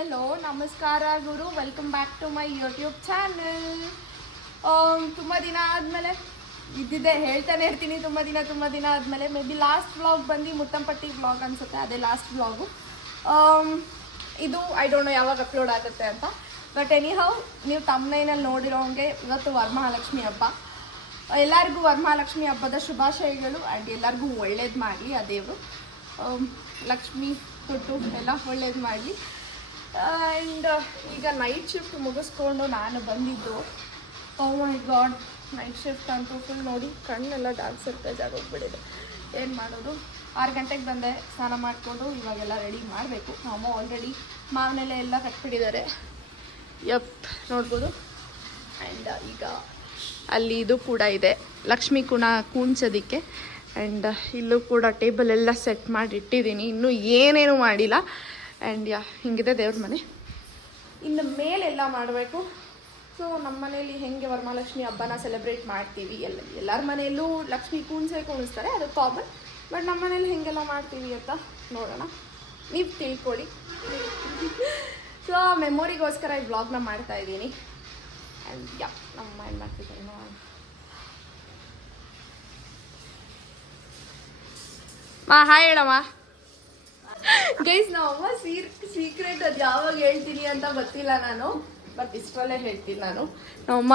Hello ನಮಸ್ಕಾರ ಗುರು, welcome back to my YouTube channel. ತುಂಬ ದಿನ ಆದಮೇಲೆ ಇದ್ದಿದ್ದೆ ಹೇಳ್ತಾನೆ ಇರ್ತೀನಿ, ತುಂಬ ದಿನ ಆದಮೇಲೆ ಮೇ ಬಿ ಲಾಸ್ಟ್ ವ್ಲಾಗ್ ಬಂದು ಮುತ್ತಂಪಟ್ಟಿ ವ್ಲಾಗ್ ಅನಿಸುತ್ತೆ, ಅದೇ ಲಾಸ್ಟ್ ವ್ಲಾಗು. ಇದು ಐ ಡೋಂಟ್ ನೋ ಯಾವಾಗ ಅಪ್ಲೋಡ್ ಆಗುತ್ತೆ ಅಂತ. ಬಟ್ ಎನಿಹೌ, ನೀವು ತಮ್ಮನೇನಲ್ಲಿ ನೋಡಿರೋ ಹಂಗೆ ಇವತ್ತು ವರಮಹಾಲಕ್ಷ್ಮಿ ಹಬ್ಬ. ಎಲ್ಲರಿಗೂ ವರಮಹಾಲಕ್ಷ್ಮಿ ಹಬ್ಬದ ಶುಭಾಶಯಗಳು. ಆ್ಯಂಡ್ ಎಲ್ಲರಿಗೂ ಒಳ್ಳೇದು ಮಾಡಲಿ ಆ ದೇವರು. ಲಕ್ಷ್ಮಿ ಕೊಟ್ಟು ಎಲ್ಲ ಒಳ್ಳೇದು ಮಾಡಲಿ. ಆ್ಯಂಡ್ ಈಗ ನೈಟ್ ಶಿಫ್ಟ್ ಮುಗಿಸ್ಕೊಂಡು ನಾನು ಬಂದಿದ್ದು. ಓ ಮೈ ಗಾಡ್, ನೈಟ್ ಶಿಫ್ಟ್ ಅಂತೂ ಫುಲ್ ನೋಡಿ ಕಣ್ಣೆಲ್ಲ ಡಾರ್ಕ್ ಸರ್ಕಲ್ಸ್ ಆಗೋಗ್ಬಿಟ್ಟಿದೆ. ಏನು ಮಾಡೋದು? 6 ಗಂಟೆಗೆ ಬಂದೆ, ಸ್ನಾನ ಮಾಡಿಕೊಂಡು ಇವಾಗೆಲ್ಲ ರೆಡಿ ಮಾಡಬೇಕು. ನಮ್ಮ ಆಲ್ರೆಡಿ ಮಾವಿನೆಲೆ ಎಲ್ಲ ಕಟ್ಬಿಟ್ಟಿದ್ದಾರೆ. ನೋಡ್ಬೋದು. ಆ್ಯಂಡ್ ಈಗ ಅಲ್ಲಿ ಇದು ಕೂಡ ಇದೆ, ಲಕ್ಷ್ಮಿ ಕೂಣ್ಸೋದಕ್ಕೆ. ಆ್ಯಂಡ್ ಇಲ್ಲೂ ಕೂಡ ಟೇಬಲ್ ಎಲ್ಲ ಸೆಟ್ ಮಾಡಿ ಇಟ್ಟಿದ್ದೀನಿ, ಇನ್ನೂ ಏನೇನು ಮಾಡಿಲ್ಲ. ಆ್ಯಂಡ್ ಹಿಂಗಿದೆ ದೇವ್ರ ಮನೆ. ಇನ್ನು ಮೇಲೆಲ್ಲ ಮಾಡಬೇಕು. ಸೊ ನಮ್ಮ ಮನೇಲಿ ಹೆಂಗೆ ವರಮಹಾಲಕ್ಷ್ಮಿ ಹಬ್ಬನ ಸೆಲೆಬ್ರೇಟ್ ಮಾಡ್ತೀವಿ, ಎಲ್ಲರ ಮನೆಯಲ್ಲೂ ಲಕ್ಷ್ಮಿ ಕೂಣಿಸ್ತಾರೆ, ಅದು ಕಾಮನ್. ಬಟ್ ನಮ್ಮ ಮನೇಲಿ ಹೆಂಗೆಲ್ಲ ಮಾಡ್ತೀವಿ ಅಂತ ನೋಡೋಣ, ನೀವು ತಿಳ್ಕೊಳ್ಳಿ. ಸೊ ಆ ಮೆಮೊರಿಗೋಸ್ಕರ ಈ ವ್ಲಾಗ್ನ ಮಾಡ್ತಾಯಿದ್ದೀನಿ. ಆ್ಯಂಡ್ ನಮ್ಮ ಏನು ಮಾಡ್ತಿದ್ದಾರೆ ನೋಡೋಣ. ಹಾಯ್ ಹೇಳಮ್ಮ. ಗೈಸ್, ನಮ್ಮಮ್ಮ ಸೀಕ್ರೆಟ್ ಅದು ಯಾವಾಗ ಹೇಳ್ತೀನಿ ಅಂತ ಗೊತ್ತಿಲ್ಲ ನಾನು, ಬಟ್ ಇಷ್ಟರಲ್ಲೇ ಹೇಳ್ತೀನಿ ನಾನು. ನಮ್ಮಮ್ಮ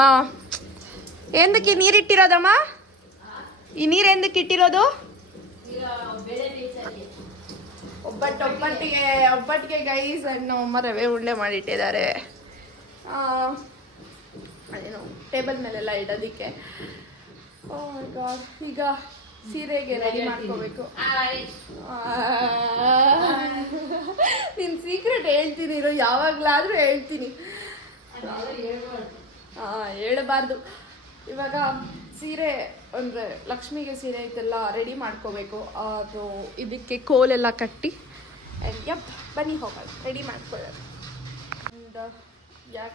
ಎಂದಕ್ಕೆ ನೀರಿಟ್ಟಿರೋದಮ್ಮ? ಈ ನೀರು ಎಂದಕ್ಕೆ ಇಟ್ಟಿರೋದು? ಒಬ್ಬಟ್ಟಿಗೆ ಗೈಸ್. ಆ್ಯಂಡ್ ನಮ್ಮಮ್ಮ ರವೆ ಉಂಡೆ ಮಾಡಿಟ್ಟಿದ್ದಾರೆ, ಅದೇನು ಟೇಬಲ್ ಮೇಲೆಲ್ಲ ಇಡೋದಕ್ಕೆ. ಓ ಮೈ ಗಾಡ್, ಈಗ ಸೀರೆಗೆ ರೆಡಿ ಮಾಡ್ಕೋಬೇಕು. ನಿನ್ನ ಸೀಕ್ರೆಟ್ ಹೇಳ್ತೀನಿ ಇರೋ, ಯಾವಾಗಲಾದರೂ ಹೇಳ್ತೀನಿ, ಹೇಳಬಾರ್ದು. ಇವಾಗ ಸೀರೆ ಅಂದರೆ ಲಕ್ಷ್ಮಿಗೆ ಸೀರೆ ಇದೆಲ್ಲ ರೆಡಿ ಮಾಡ್ಕೋಬೇಕು. ಅದು ಇದಕ್ಕೆ ಕೋಲೆಲ್ಲ ಕಟ್ಟಿ. ಆ್ಯಂಡ್ ಬನ್ನಿ ಹೋಗೋದು, ರೆಡಿ ಮಾಡ್ಕೊಳ್ಳೋದು. ಆ್ಯಂಡ್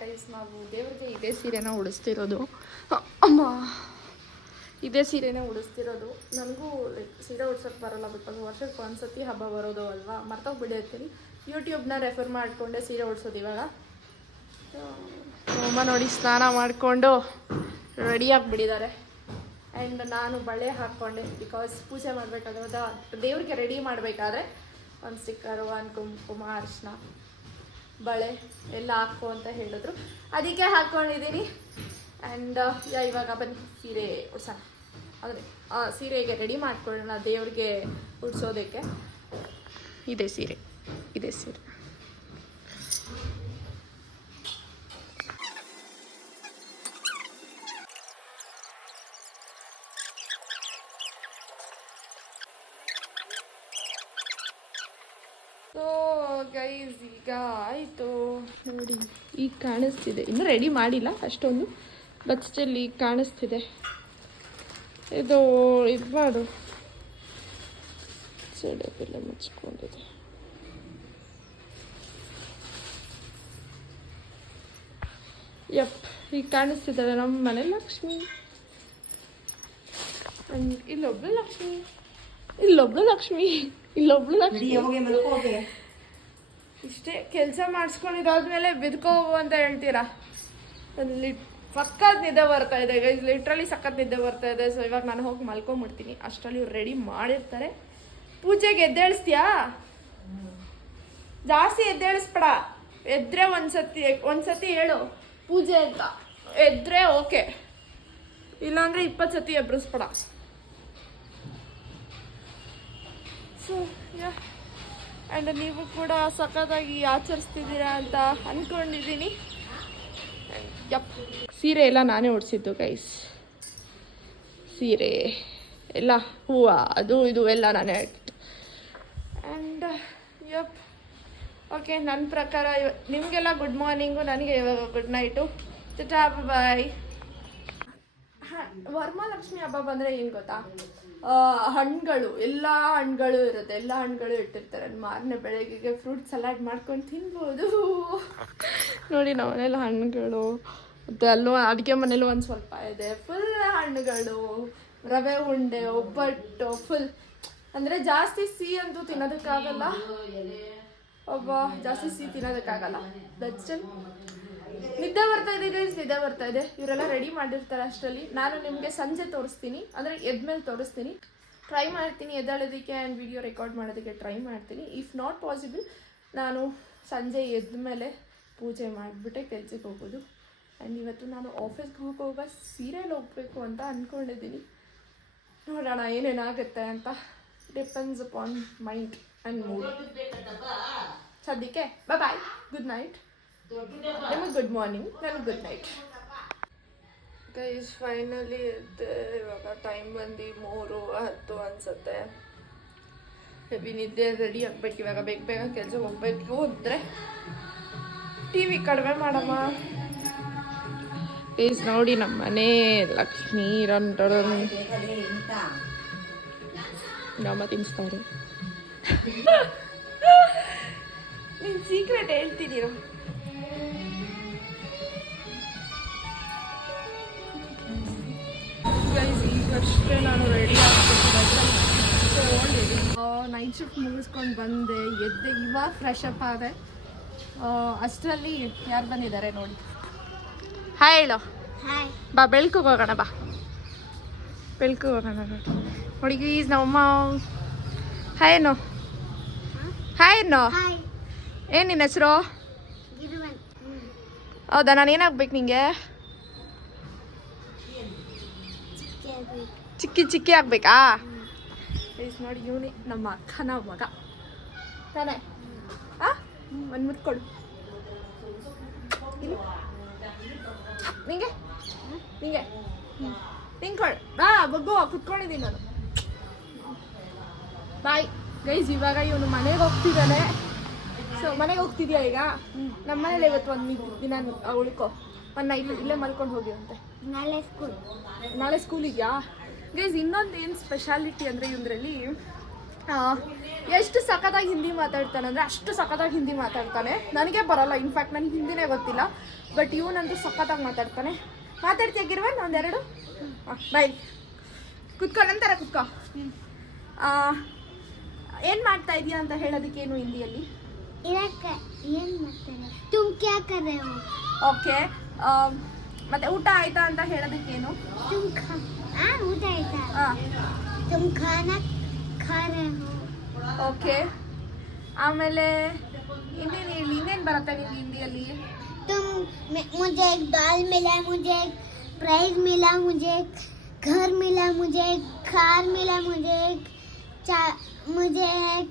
ಗೈಸ್, ನಾವು ದೇವ್ರಿಗೆ ಇದೇ ಸೀರೆನ ಉಡಿಸ್ತಿರೋದು. ಅಮ್ಮ, ಇದೇ ಸೀರೆನೇ ಉಡಿಸ್ತಿರೋದು. ನನಗೂ ಲೈಕ್ ಸೀರೆ ಉಡ್ಸೋಕ್ಕೆ ಬರೋಲ್ಲ, ಬಿಕಾಸ್ ವರ್ಷಕ್ಕೆ ಒಂದ್ಸತಿ ಹಬ್ಬ ಬರೋದು ಅಲ್ವಾ, ಮರ್ತೋಗ್ಬಿಟ್ಟಿರ್ತೀನಿ. ಯೂಟ್ಯೂಬ್ನ ರೆಫರ್ ಮಾಡಿಕೊಂಡೆ ಸೀರೆ ಉಡ್ಸೋದು ಇವಾಗ. ಅಮ್ಮ ನೋಡಿ ಸ್ನಾನ ಮಾಡಿಕೊಂಡು ರೆಡಿಯಾಗಿಬಿಟ್ಟಿದ್ದಾರೆ. ಆ್ಯಂಡ್ ನಾನು ಬಳೆ ಹಾಕ್ಕೊಂಡೆ, ಬಿಕಾಸ್ ಪೂಜೆ ಮಾಡಬೇಕಾದ್ರೆ ದೇವ್ರಿಗೆ ರೆಡಿ ಮಾಡಬೇಕಾದ್ರೆ ಒಂದು ಸ್ಟಿಕ್ಕರು, ಒಂದು ಕುಂಕುಮ, ಅರಿಶಿನ, ಬಳೆ ಎಲ್ಲ ಹಾಕು ಅಂತ ಹೇಳಿದ್ರು, ಅದಕ್ಕೆ ಹಾಕ್ಕೊಂಡಿದ್ದೀನಿ. ಆ್ಯಂಡ್ ಇವಾಗ ಬನ್ನಿ ಸೀರೆ ಉಡ್ಸೋಣ. ಅಂದರೆ ಸೀರೆಗೆ ರೆಡಿ ಮಾಡ್ಕೊಳ್ಳೋಣ ದೇವ್ರಿಗೆ ಉಡ್ಸೋದಕ್ಕೆ. ಇದೇ ಸೀರೆ. ಸೊ ಗೈಸ್, ಈಗ ಆಯಿತು ನೋಡಿ, ಈಗ ಕಾಣಿಸ್ತಿದೆ. ಇನ್ನೂ ರೆಡಿ ಮಾಡಿಲ್ಲ ಅಷ್ಟೊಂದು, ಬಟ್ ಸ್ಟಿಲ್ ಈಗ ಕಾಣಿಸ್ತಿದೆ. ಇದು ಮಾಡು, ಸೆಡೆಲ್ಲ ಮುಚ್ಕೊಂಡಿದೆ. ಈಗ ಕಾಣಿಸ್ತಿದ್ದಾಳೆ ನಮ್ಮ ಮನೆ ಲಕ್ಷ್ಮಿ. ಇಲ್ಲೊಬ್ಳು ಲಕ್ಷ್ಮಿ. ಇಷ್ಟೇ ಕೆಲಸ ಮಾಡಿಸ್ಕೊಂಡಿದ್ದಾದ್ಮೇಲೆ ಬಿದ್ಕೋ ಅಂತ ಹೇಳ್ತೀರಾ? ಸಖತ್ ನಿದ್ದೆ ಬರ್ತಾ ಇದೆ ಗೈಸ್, ಲಿಟ್ರಲಿ ಸಖತ್ ನಿದ್ದೆ ಬರ್ತಾ ಇದೆ. ಸೊ ಇವಾಗ ನಾನು ಹೋಗಿ ಮಲ್ಕೊಂಬಿಡ್ತೀನಿ. ಅಷ್ಟರಲ್ಲಿ ಇವ್ರು ರೆಡಿ ಮಾಡಿರ್ತಾರೆ. ಪೂಜೆಗೆ ಎದ್ದೇಳಿಸ್ತೀಯಾ? ಜಾಸ್ತಿ ಎದ್ದೇಳಿಸ್ಬೇಡ, ಎದ್ರೆ ಒಂದ್ಸತಿ ಹೇಳು ಪೂಜೆ ಅಂತ, ಎದ್ರೆ ಓಕೆ, ಇಲ್ಲಾಂದ್ರೆ 20 ಸತಿ ಎಬ್ರಿಸ್ಬೇಡ. ಸೊ ಆ್ಯಂಡ್ ನೀವು ಕೂಡ ಸಖತ್ತಾಗಿ ಆಚರಿಸ್ತಿದ್ದೀರಾ ಅಂತ ಅಂದ್ಕೊಂಡಿದ್ದೀನಿ. ಸೀರೆ ಎಲ್ಲ ನಾನೇ ಉಡ್ಸಿದ್ದು ಗೈಸ್. ಸೀರೆ ಎಲ್ಲ ಹೂವು ಅದು ಇದು ಎಲ್ಲ ನಾನೇ ಹಾಕಿತ್ತು. ಆ್ಯಂಡ್ ಓಕೆ, ನನ್ನ ಪ್ರಕಾರ ನಿಮಗೆಲ್ಲ ಗುಡ್ ಮಾರ್ನಿಂಗು, ನನಗೆ ಇವಾಗ ಗುಡ್ ನೈಟು. ಟಾಟಾ, ಬಾಯ್. ವರಮಹಾಲಕ್ಷ್ಮಿ ಹಬ್ಬ ಬಂದರೆ ಏನು ಗೊತ್ತಾ, ಹಣ್ಣುಗಳು, ಎಲ್ಲ ಹಣ್ಣುಗಳು ಇರುತ್ತೆ, ಎಲ್ಲ ಹಣ್ಣುಗಳು ಇಟ್ಟಿರ್ತಾರೆ. ಮಾರನೇ ಬೆಳಗ್ಗೆಗೆ ಫ್ರೂಟ್ ಸಲಾಡ್ ಮಾಡ್ಕೊಂಡು ತಿನ್ಬೋದು. ನೋಡಿ ನಮ್ಮನೆಲ್ಲ ಹಣ್ಣುಗಳು, ಮತ್ತು ಅಲ್ಲೂ ಅಡುಗೆ ಮನೇಲೂ ಒಂದು ಸ್ವಲ್ಪ ಇದೆ, ಫುಲ್ ಹಣ್ಣುಗಳು, ರವೆ ಉಂಡೆ, ಒಬ್ಬಟ್ಟು, ಫುಲ್. ಅಂದರೆ ಜಾಸ್ತಿ ಸಿಹಿ ಅಂತೂ ತಿನ್ನೋದಕ್ಕಾಗಲ್ಲ. ಒಬ್ಬ ಜಾಸ್ತಿ ಸಿಹಿ ತಿನ್ನೋದಕ್ಕಾಗಲ್ಲ. ದಟ್ಸ್ ಸ್ಟಿಲ್ ನಿದ್ದೆ ಬರ್ತಾ ಇದೆ ಗೈಸ್, ನಿದ್ದೆ ಬರ್ತಾ ಇದೆ. ಇವರೆಲ್ಲ ರೆಡಿ ಮಾಡಿರ್ತಾರೆ ಅಷ್ಟರಲ್ಲಿ. ನಾನು ನಿಮಗೆ ಸಂಜೆ ತೋರಿಸ್ತೀನಿ, ಅಂದರೆ ಎದ್ಮೇಲೆ ತೋರಿಸ್ತೀನಿ. ಟ್ರೈ ಮಾಡ್ತೀನಿ ಎದ್ದೇಳೋದಕ್ಕೆ ಆ್ಯಂಡ್ ವಿಡಿಯೋ ರೆಕಾರ್ಡ್ ಮಾಡೋದಕ್ಕೆ ಟ್ರೈ ಮಾಡ್ತೀನಿ. ಇಫ್ ನಾಟ್ ಪಾಸಿಬಲ್ ನಾನು ಸಂಜೆ ಎದ್ದ ಮೇಲೆ ಪೂಜೆ ಮಾಡಿಬಿಟ್ಟೆ ಕೆಲ್ಸಕ್ಕೆ ಹೋಗೋದು. ಆ್ಯಂಡ್ ಇವತ್ತು ನಾನು ಆಫೀಸ್ಗೆ ಹೋಗುವಾಗ ಸೀರೆಯಲ್ಲಿ ಹೋಗಬೇಕು ಅಂತ ಅಂದ್ಕೊಂಡಿದ್ದೀನಿ. ನೋಡೋಣ ಏನೇನಾಗುತ್ತೆ ಅಂತ. Depends upon mind and mood. ಸದ್ಯಕ್ಕೆ ಬಾಯ್, ಗುಡ್ ನೈಟ್. ನಿಮಗೆ ಗುಡ್ ಮಾರ್ನಿಂಗ್, ನನಗೆ ಗುಡ್ ನೈಟ್. ಗೈಸ್ ಫೈನಲಿ ಎದ್ದೆ. ಇವಾಗ ಟೈಮ್ ಬಂದು 3:10 ಅನಿಸುತ್ತೆ. ಹೆವಿ ನಿದ್ದೆ, ರೆಡಿ ಆಗ್ಬೇಕು ಇವಾಗ. ಬೇಗ ಬೇಗ ಕೆಲಸ ಹೋಗ್ಬೇಕು. ಹೋದ್ರೆ ಟಿ ವಿ ಕಡಿಮೆ ಮಾಡಮ್ಮ. ಗೈಸ್ ನೋಡಿ ನಮ್ಮ ಮನೆ ಲಕ್ಷ್ಮೀ ನಮ್ಮ ತಿನ್ನಿಸ್ತಾರೆ. ನಿನ್ನ ಸೀಕ್ರೆಟ್ ಹೇಳ್ತಿದ್ದೀರೋ. ಗೈಸ್ ಈಗಷ್ಟೇ ನಾನು ರೆಡಿ ಆಗ್ತಿದ್ದೆ. ನೈಟ್ ಶಿಫ್ಟ್ ಮುಗಿಸ್ಕೊಂಡು ಬಂದೆ, ಎದ್ದೆ, ಇವಾಗ ಫ್ರೆಶ್ ಅಪ್ ಆದೆ. ಅಷ್ಟರಲ್ಲಿ ಯಾರು ಬಂದಿದ್ದಾರೆ ನೋಡಿ. ಹಾಯ್ ಹೇಳೋ. ಬಾ ಬೆಳ್ಕಿಗೆ ಹೋಗೋಣ, ಬಾ ಬೆಳ್ಕಿಗೆ ಹೋಗೋಣ. ನೋಡಿ ಗೈಸ್ ನಮ್ಮಮ್ಮ. ಹಾಯ್ ಏನೋ, ಹಾಯ್ ಏನೋ. ಏನು ನಿನ್ನ ಹೆಸರು? ಹೌದಾ, ನಾನು ಏನಾಗ್ಬೇಕು ನಿಂಗೆ? ಚಿಕ್ಕಿ ಆಗ್ಬೇಕಾ? ನೋಡಿ ಇವನಿ ನಮ್ಮ ಅಕ್ಕನ ಮಗ ತಾನೆ. ಒಂದು ಮುಟ್ಕೊಡು ನಿಂಗೆ ನಿಂಕೊಳು. ಬಗ್ಗು ಕುತ್ಕೊಂಡಿದ್ದೀನಿ ನಾನು. Bye guys. ಇವಾಗ ಇವನು ಮನೆಗೆ ಹೋಗ್ತಿದ್ದಾನೆ. ಸೊ ಮನೆಗೆ ಹೋಗ್ತಿದ್ಯಾ ಈಗ? ನಮ್ಮ ಮನೇಲಿ ಇವತ್ತು ಒಂದು ದಿನ ಉಳ್ಕೊ, ಒಂದು ನೈಟ್ ಇಲ್ಲೇ ಮಲ್ಕೊಂಡು ಹೋಗಿ ಅಂತೆ. ನಾಳೆ ಸ್ಕೂಲಿಗ್ಯಾ? ಗೈಸ್ ಇನ್ನೊಂದು ಏನು ಸ್ಪೆಷಾಲಿಟಿ ಅಂದರೆ ಇವರಲ್ಲಿ ಎಷ್ಟು ಸಖತ್ತಾಗಿ ಹಿಂದಿ ಮಾತಾಡ್ತಾನೆ ಅಂದರೆ ಅಷ್ಟು ಸಖತ್ತಾಗಿ ಹಿಂದಿ ಮಾತಾಡ್ತಾನೆ. ನನಗೆ ಬರೋಲ್ಲ, ಇನ್ಫ್ಯಾಕ್ಟ್ ನನಗೆ ಹಿಂದಿನೇ ಗೊತ್ತಿಲ್ಲ. ಬಟ್ ಇವನಂತೂ ಸಖತ್ತಾಗಿ ಮಾತಾಡ್ತಾನೆ. ಮಾತಾಡ್ತಿಯಾಗಿರುವೆ ಒಂದೆರಡು. ಬಾಯ್ ಕುತ್ಕೊ, ನಂತರ ಕುತ್ಕೊ. ಏನು ಮಾಡ್ತಾ ಇದೀಯಾ ಅಂತ ಹೇಳೋದಕ್ಕೇನು ಹಿಂದಿಯಲ್ಲಿ? ಓಕೆ. ಮತ್ತೆ ಊಟ ಆಯ್ತಾ ಅಂತ ಹೇಳೋದಕ್ಕೇನು? ಊಟ ಆಯ್ತಾ? ಓಕೆ. ಆಮೇಲೆ ಇನ್ನೇನು ಹೇಳಿ, ಇನ್ನೇನು ಬರುತ್ತೆ ನಿಮ್ಗೆ ಹಿಂದಿಯಲ್ಲಿ? मुझे एक दाल मिला, मुझे एक प्राइज मिला, मुझे एक घर मिला, मुझे एक कार मिला, मुझे एक मुझे एक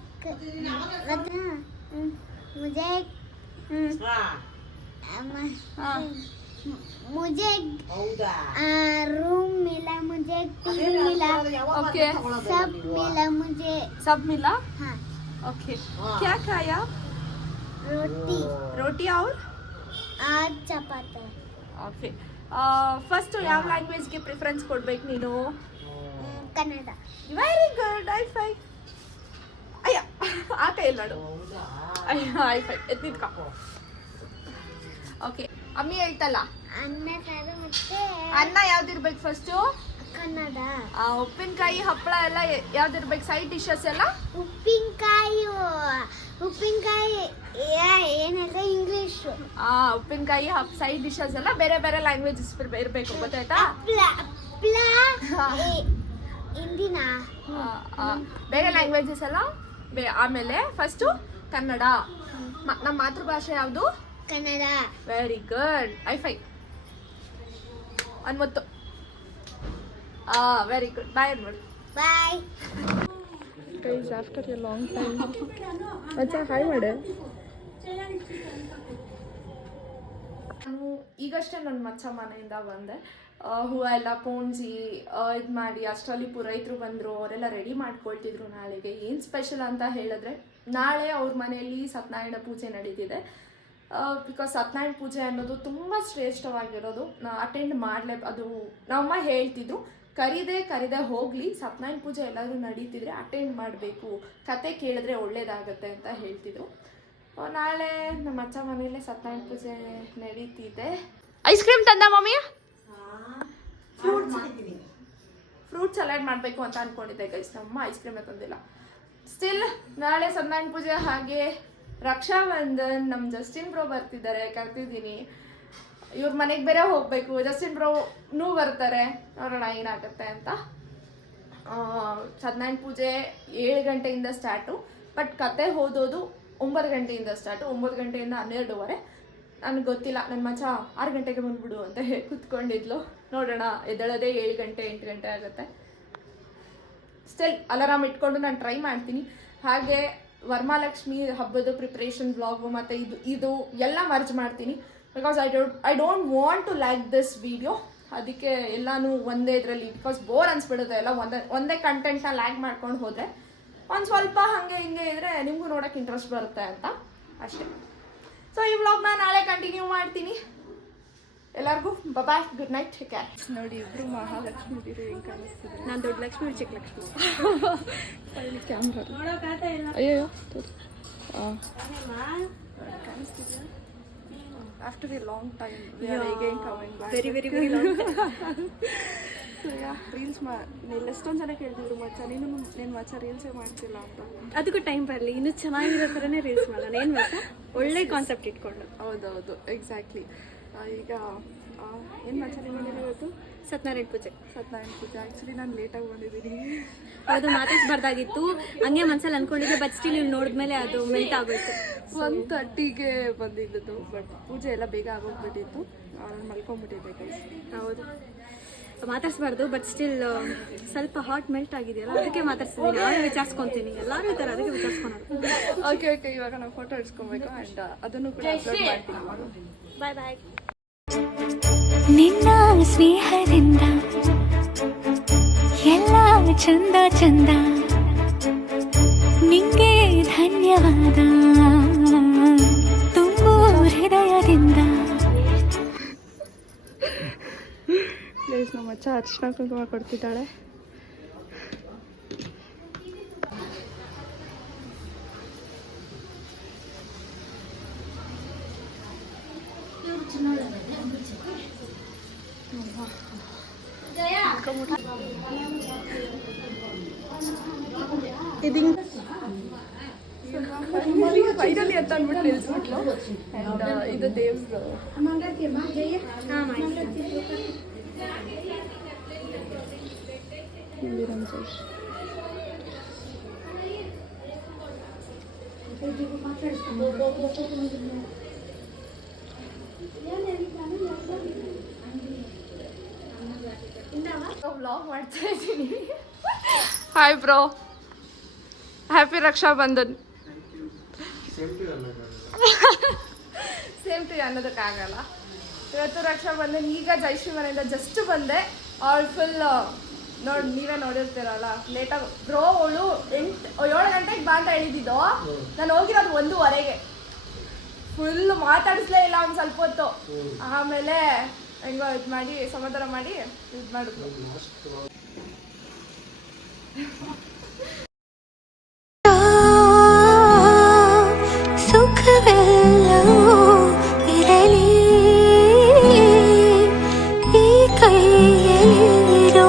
मुझे रूम मिला, मुझे टीवी मिला. ओके. सब मिला मुझे. सब मिला? हाँ. ओके. क्या खाया? रोटी और आज चपाती. ಓಕೆ. ಫಸ್ಟ್ ಯಾವ ಲ್ಯಾಂಗ್ವೇಜ್ಗೆ ಪ್ರಿಫರೆನ್ಸ್ ಕೊಡ್ಬೇಕು ನೀನು? ಕನ್ನಡ. Very good. ಐ5. ಅಯ್ಯ ಆ ಕೈಯಲ್ಲಿ ನೋಡು. ಅಯ್ಯ ಐ5 ಎತ್ತಿದ್ಕ. ಓಕೆ. ಅಮ್ಮಿ ಹೇಳ್ತಲ್ಲ ಅನ್ನ ಸಾರು ಮತ್ತೆ ಅನ್ನ ಯಾವ್ದಿರ್ಬೇಕು ಫಸ್ಟು? ಕನ್ನಡ. ಉಪ್ಪಿನಕಾಯಿ ಹಪ್ಪಳ ಎಲ್ಲ ಯಾವ್ದಿರ್ಬೇಕು? ಸೈಡ್ ಡಿಶಸ್ ಎಲ್ಲ ಉಪ್ಪಿನಕಾಯಿ ಏನಂದ್ರೆ ಇಂಗ್ಲಿಷ್. ಉಪ್ಪಿನಕಾಯಿ ಸೈಡ್ ಡಿಶಸ್ ಎಲ್ಲ ಬೇರೆ ಬೇರೆ ಲ್ಯಾಂಗ್ವೇಜಸ್ ಇರಬೇಕು, ಗೊತ್ತಾಯ್ತಾ? ಹಿಂದಿನ ಬೇರೆ ಲ್ಯಾಂಗ್ವೇಜಸ್ ಎಲ್ಲ ಆಮೇಲೆ ಫಸ್ಟು ಕನ್ನಡ. ನಮ್ಮ ಮಾತೃಭಾಷೆ ಯಾವುದು? ಕನ್ನಡ. Very good. ಐ5 ಅನ್ಮತ್ತು. Very good. ಬಾಯ್ ಅನ್ಬಿಡು. Bye guys after a long time. ಮಚ್ಚ ಹಾಯ್ ಮಾಡೆ. ನಾನು ಈಗಷ್ಟೇ ನನ್ನ ಮಚ್ಚ ಮನೆಯಿಂದ ಬಂದೆ. ಹೂವು ಎಲ್ಲ ಪೋಣಿಸಿ ಇದು ಮಾಡಿ ಅಷ್ಟರಲ್ಲಿ ಪುರೋಹಿತರು ಬಂದರು. ಅವರೆಲ್ಲ ರೆಡಿ ಮಾಡ್ಕೊಳ್ತಿದ್ರು ನಾಳೆಗೆ. ಏನು ಸ್ಪೆಷಲ್ ಅಂತ ಹೇಳಿದ್ರೆ, ನಾಳೆ ಅವ್ರ ಮನೆಯಲ್ಲಿ ಸತ್ಯನಾರಾಯಣ ಪೂಜೆ ನಡೀತಿದೆ. ಬಿಕಾಸ್ ಸತ್ಯನಾರಾಯಣ ಪೂಜೆ ಅನ್ನೋದು ತುಂಬ ಶ್ರೇಷ್ಠವಾಗಿರೋದು. ಅಟೆಂಡ್ ಮಾಡಲೇ, ಅದು ನಮ್ಮಮ್ಮ ಹೇಳ್ತಿದ್ರು, ಕರಿದೆ ಹೋಗಲಿ, ಸತ್ಯನಾರಾಯಣ ಪೂಜೆ ಎಲ್ಲಾದರೂ ನಡೀತಿದ್ರೆ ಅಟೆಂಡ್ ಮಾಡಬೇಕು, ಕತೆ ಕೇಳಿದ್ರೆ ಒಳ್ಳೇದಾಗತ್ತೆ ಅಂತ ಹೇಳ್ತಿದ್ರು. ನಾಳೆ ನಮ್ಮ ಅಚ್ಚ ಮನೆಯಲ್ಲೇ ಸತ್ಯನಾರಾಯಣ ಪೂಜೆ ನಡೀತಿದೆ. ಐಸ್ ಕ್ರೀಮ್ ತಂದ ಮಮ್ಮಿ? ಫ್ರೂಟ್ ಸಲಾಡ್ ಮಾಡಬೇಕು ಅಂತ ಅಂದ್ಕೊಂಡಿದ್ದೆ ಗೈಸ್. ನಮ್ಮ ಐಸ್ ಕ್ರೀಮೇ ತಂದಿಲ್ಲ. ಸ್ಟಿಲ್ ನಾಳೆ ಸತ್ಯನಾರಾಯಣ ಪೂಜೆ, ಹಾಗೆ ರಕ್ಷಾ ಬಂಧನ್ ನಮ್ಮ ಜಸ್ಟಿನ್ ಬ್ರೋ ಬರ್ತಿದ್ದಾರೆ, ಕರ್ತಿದ್ದೀನಿ. ಇವ್ರ ಮನೆಗೆ ಬೇರೆ ಹೋಗಬೇಕು, ಜಸ್ಟಿನ್ ಬ್ರೋನೂ ಬರ್ತಾರೆ, ನೋಡೋಣ ಏನಾಗುತ್ತೆ ಅಂತ. ಸತ್ಯನಾರಾಯಣ ಪೂಜೆ 7 ಗಂಟೆಯಿಂದ ಸ್ಟಾರ್ಟು, ಬಟ್ ಕತೆ ಓದೋದು 9 ಗಂಟೆಯಿಂದ ಸ್ಟಾರ್ಟು. 9 ಗಂಟೆಯಿಂದ 12:15. ನನಗೆ ಗೊತ್ತಿಲ್ಲ, ನನ್ನ ಮಚ್ಚ 6 ಗಂಟೆಗೆ ಬಂದ್ಬಿಡು ಅಂತ ಹೇಳಿ ಕೂತ್ಕೊಂಡಿದ್ಲು. ನೋಡೋಣ, ಎದ್ದೇಳೋದೇ 7 ಗಂಟೆ 8 ಗಂಟೆ ಆಗುತ್ತೆ. ಸ್ಟಿಲ್ ಅಲಾರಾಮ್ ಇಟ್ಕೊಂಡು ನಾನು ಟ್ರೈ ಮಾಡ್ತೀನಿ. ಹಾಗೆ ವರಮಹಾಲಕ್ಷ್ಮಿ ಹಬ್ಬದ ಪ್ರಿಪ್ರೇಷನ್ ವ್ಲಾಗು ಮತ್ತು ಇದು ಎಲ್ಲ ಮರ್ಜ್ ಮಾಡ್ತೀನಿ. Because I don't want to like this video. ಅದಕ್ಕೆ ಎಲ್ಲನೂ ಒಂದೇ ಇದರಲ್ಲಿ, ಬಿಕಾಸ್ ಬೋರ್ ಅನ್ಸ್ಬಿಡುತ್ತೆ ಎಲ್ಲ ಒಂದೇ ಕಂಟೆಂಟ್ನ ಲ್ಯಾಗ್ ಮಾಡ್ಕೊಂಡು ಹೋದರೆ. ಒಂದು ಸ್ವಲ್ಪ ಹಾಗೆ ಹಿಂಗೆ ಇದ್ದರೆ ನಿಮಗೂ ನೋಡೋಕ್ಕೆ ಇಂಟ್ರೆಸ್ಟ್ ಬರುತ್ತೆ ಅಂತ ಅಷ್ಟೇ. ಸೊ ಈ ವ್ಲಾಗ್ನ ನಾಳೆ ಕಂಟಿನ್ಯೂ ಮಾಡ್ತೀನಿ. ಎಲ್ಲರಿಗೂ ಬಾಯ್, ಗುಡ್ ನೈಟ್, ಟೇಕ್ ಕೇರ್. ನೋಡಿ, ಇಬ್ಬರು ಮಹಾಲಕ್ಷ್ಮಿ ಇದ್ದೀರಿ, ಹೆಂಗೆ ಕಾಣಿಸ್ತಿದೆ. ನಾನು ದೊಡ್ಡ ಲಕ್ಷ್ಮಿ, ಚಿಕ್ಕ ಲಕ್ಷ್ಮಿ. ಅಲ್ಲಿ ಕ್ಯಾಮ್ರಾ ಅಯ್ಯೋ ಕಾಣಿಸ್ತಿದ್ಯಾ? After a long time again coming back. Very long. So reels ಎಷ್ಟೊಂದು ಜನ ಕೇಳ್ತಿದ್ರು, ಮಚ್ಚ ನೀನು ಮಚ್ಚ ರೀಲ್ಸೇ ಮಾಡ್ತಿಲ್ಲ ಅಂತ. ಅದಕ್ಕೂ ಟೈಮ್ ಬರಲಿ, ಇನ್ನೂ ಚೆನ್ನಾಗಿರೋ ಥರನೇ ರೀಲ್ಸ್ ಮಾಡೋಣ. ಏನು ಮಚ್ಚ, ಒಳ್ಳೆ ಕಾನ್ಸೆಪ್ಟ್ ಇಟ್ಕೊಂಡು. ಹೌದೌದು, ಎಕ್ಸಾಕ್ಟ್ಲಿ. ಈಗ ಏನು ಮಚ್ಚ ನಿಮ್ಮನೇಲಿ ಇವತ್ತು? ಸತ್ಯನಾರಾಯಣ ಪೂಜೆ. ಆ್ಯಕ್ಚುಲಿ ನಾನು ಲೇಟಾಗಿ ಬಂದಿದ್ದೀನಿ. ಅದು ಮಾತಾಡ್ಬಾರ್ದಾಗಿತ್ತು, ಹಂಗೆ ಮನ್ಸಲ್ಲಿ ಅನ್ಕೊಂಡಿದ್ದೆ. ಬಟ್ ಸ್ಟಿಲ್ ಇಲ್ಲಿ ನೋಡಿದ್ಮೇಲೆ ಅದು ಮೆಲ್ಟ್ ಆಗೋಯ್ತು. 1:30ಗೆ ಬಂದಿದ್ದು, ಬಟ್ ಪೂಜೆ ಎಲ್ಲ ಬೇಗ ಆಗೋಗ್ಬಿಟ್ಟಿತ್ತು. ನಾನು ಮಲ್ಕೊಂಡ್ಬಿಟ್ಟಿದ್ದೆ ಗೈಸ್. ಹೌದು, ಮಾತಾಡ್ಸ್ಬಾರ್ದು, ಬಟ್ ಸ್ಟಿಲ್ ಸ್ವಲ್ಪ ಹಾಟ್ ಮೆಲ್ಟ್ ಆಗಿದೆಯಲ್ಲ, ಅದಕ್ಕೆ ಮಾತಾಡ್ಸಿದ್ದೀನಿ. ನಾನು ವಿಚಾರಿಸ್ಕೊತೀನಿ, ಎಲ್ಲರೂ ಈ ಥರ, ಅದಕ್ಕೆ ವಿಚಾರಿಸ್ಕೊಳೋದು. ಓಕೆ, ಇವಾಗ ನಾವು ಫೋಟೋ ಇಡ್ಸ್ಕೊಬೇಕು ಆ್ಯಂಡ್ ಅದನ್ನು ಕೂಡ ಅಪ್ಲೋಡ್ ಮಾಡ್ತೀನಿ. ಬಾಯ್. ನಿನ್ನ ಸ್ನೇಹದಿಂದ ಎಲ್ಲ ಚಂದ ಚಂದ, ನಿಂಗೆ ಧನ್ಯವಾದ ತುಂಬು ಹೃದಯದಿಂದ. ಪ್ಲೀಸ್ ನಮ್ಮ ಅಚ್ಚ ಅರ್ಶಿನ ಕುಂಕುಮ ಕೊಡ್ತಿದ್ದಾಳೆ. ಫೈನಲಿ ಅಂತ ಅಂದ್ಬಿಟ್ಟು ನಿಲ್ಸ್ಬಿಟ್ಲು. ಆ್ಯಂಡ್ ಇದು ದೇವ್ರು. ವ್ಲಾಗ್ ಮಾಡ್ತಾ ಇದ್ದೀನಿ. Hi bro, happy Raksha Bandhan. Same to ಅನ್ನೋದಕ್ಕಾಗಲ್ಲ. ಇವತ್ತು ರಕ್ಷಾ ಬಂಧನ್. ಈಗ ಜಯಶ್ರೀ ಮನೆಯಿಂದ ಜಸ್ಟ್ ಬಂದೆ. ಅವಳು ಫುಲ್ ನೀವೇ ನೋಡಿರ್ತೀರಲ್ಲ, ಲೇಟಾಗಿ ಬ್ರೋ. ಅವಳು 7 ಗಂಟೆಗೆ ಬಾ ಅಂತ ಹೇಳಿದ್ದು, ನಾನು ಹೋಗಿರೋದು 1:15. ಫುಲ್ ಮಾತಾಡಿಸ್ಲೇ ಇಲ್ಲ ಒಂದು ಸ್ವಲ್ಪ ಹೊತ್ತು. ಆಮೇಲೆ ಹೆಂಗೋ ಇದು ಮಾಡಿ ಸಮಾಧಾನ ಮಾಡಿ ಇದು ಮಾಡಿದ್ಲು. ಸುಖವೆಲ್ಲವೂ ಇರಲಿ ಈ ಕೈಯಲ್ಲಿರುವವರೆಗೂ,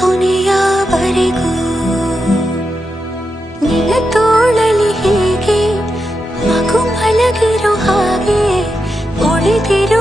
ಕೊನೆಯವರೆಗೂ ನಿನ್ನ ತೋಳಲಿ ಹೀಗೆ ಮಗು ಮಲಗಿರೋ ಹಾಗೆ ಉಳಿದಿರು.